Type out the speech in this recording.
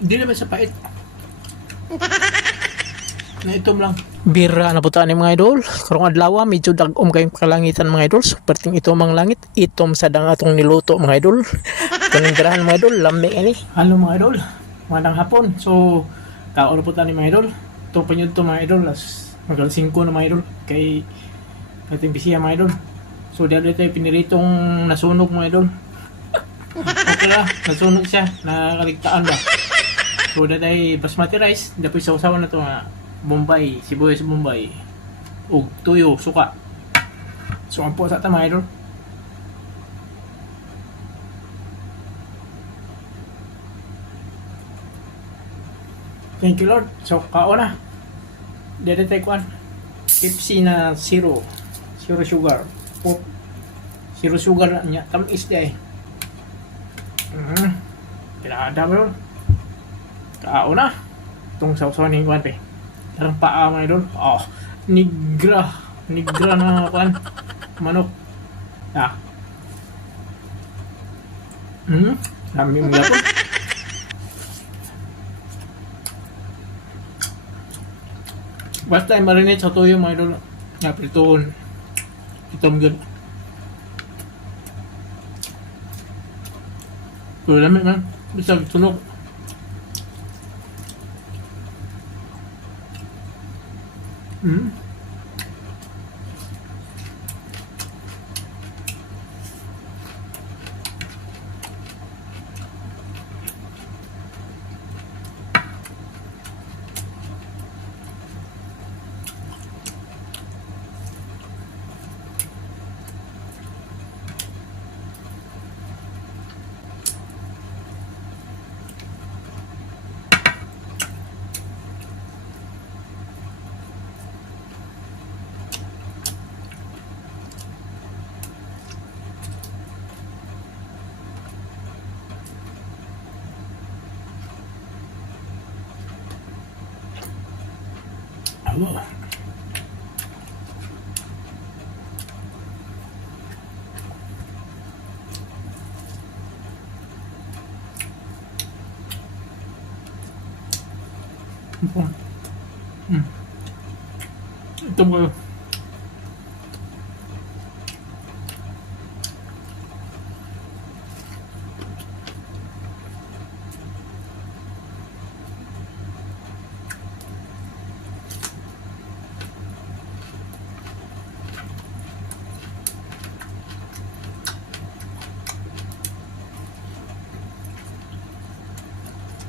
Hindi naman sa pait. Na itom lang. Bira na puta ni mga idol. Karong adlaw medyo dagom kayong kalangitan mga idol. Superting itom ang langit. Itom sa dang atong niluto mga idol. Kaning garahan mga idol, lamig ani. Halo mga idol. Magandang hapon. So, kaon po tayo mga idol. Ito pa yun ito mga idol. Magalang 5 na mga idol. Kay ating bisiya mga idol. So, dahil tayo piniritong nasunog mga idol. Okay lang. Nasunog siya. Nakaligtaan ba? So, dahil tayo basmati rice. Dahil po isaw-sawa na ito nga. Bombay. Sibuyas Bombay. Ug tuyo. Suka. So, ang po sa ito mga idol. Thank you Lord. So, kaon na. Dede tayo kuhan. Pepsi na zero. Zero sugar. Pop. Zero sugar niya. Tamis day. Kinahada mo yun. Kaon na. Itong sausawan ng kuhan pe. Karang paa mga idol. Oh, nigra. Nigra na kuhan. Manok. Ah. Dami mong lapon. Basta ay marinate sa tuyo mga idol. Nga pritoon. Itom yun. So lamig man. Bisag tunog. Wow. Ito mo.